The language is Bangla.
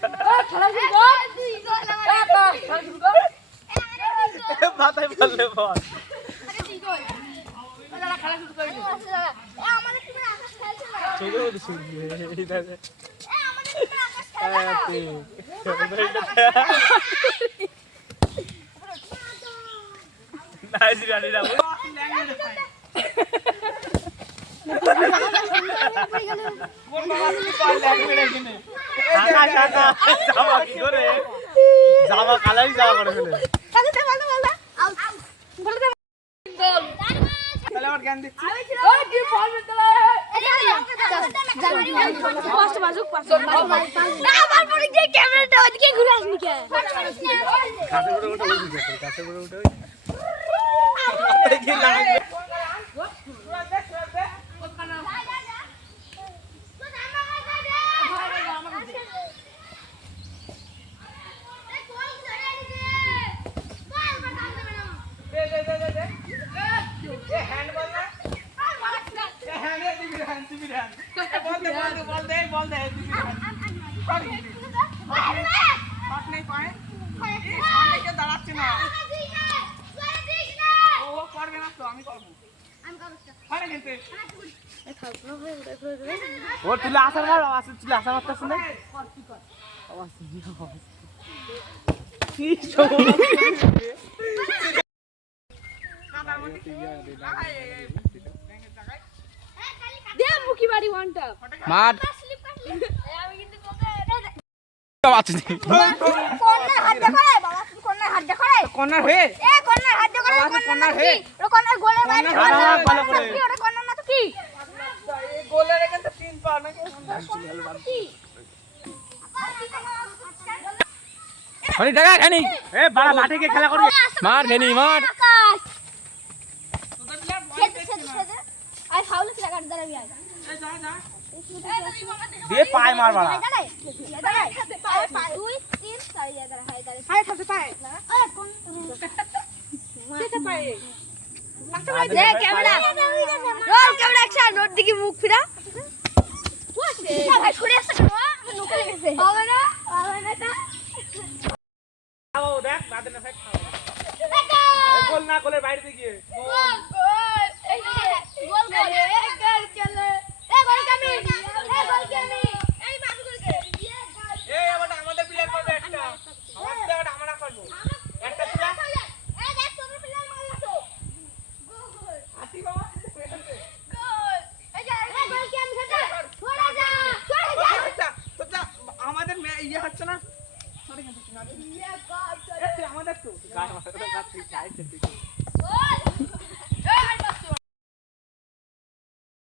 খেলা শুরু কর তুই গোল আমার খেলা শুরু কর মাথায় বললে বল আরে তুই গোল খেলা শুরু কর আমাদের টিমের আকাশ খেলছে না চোখে মধ্যে শুনবি এইটা আমাদের টিমের আকাশ খেলছে না নাইস রানি রাম জামা কি করে জামা কালাই জামা করে ফেলে তাহলে আমার জ্ঞান দিচ্ছি ক্যামেরাটা ওদিকে ঘুরে আসনি কে কাছে করে উঠে ওই দিকে কাছে করে উঠে কি লাগে ও তুলে আসার মার আসার তুলে আসার মারতে শুনে কি দে মুখি বাড়ি ওয়ানটা মার আমি কিন্তু তোকে কর্নার হাত দেখারে বাবা তুমি কর্নার হাত দেখারে কর্নার হয়ে এ কর্নার হাত দেখারে কর্নার হে ওটা কর্নার গোলে বাইরে ভালো করে কি ওটা কর্নার না তো কি এই গোলের এখানে তো 3 পা নাকি হনি টাকা খানি এ বাড়া মাঠে গিয়ে খেলা করবি মার খানি মার আকাশ সেদে আই ফাউল কি লাগা দাঁড়াবি আই দিয়ে পায় মার বাড়া দাঁড়াই দাঁড়াই 2 3 4 দাঁড়াই হাই দাঁড়াই হাই থাকতে পায় এ কোন সেটা পায় দে camera roll camera action road দিকে মুখ ফিরা ভাই ছড়ে আসছে কেন আমার নোকে লেগেছে হবে না তা খাও দেখ বাদে না ফেক খাও গোল না গোলের বাইরে গিয়ে গোল এই গোল করে গোল চলে এ গোল কামি এই বাবু গোলকে এই আমাদের প্লেয়ার করবে একটা আমার প্লেয়ার আমরা করব একটা প্লেয়ার এ দেখ তোমরা প্লেয়ার মারলা তো গোল আতি বাবা গোল এই যে গোল কি আমি খেতে ছড়া যা আমাদের ইয়ে হচ্ছে না ইয়া গড আমাদের তো গাছ চাইছে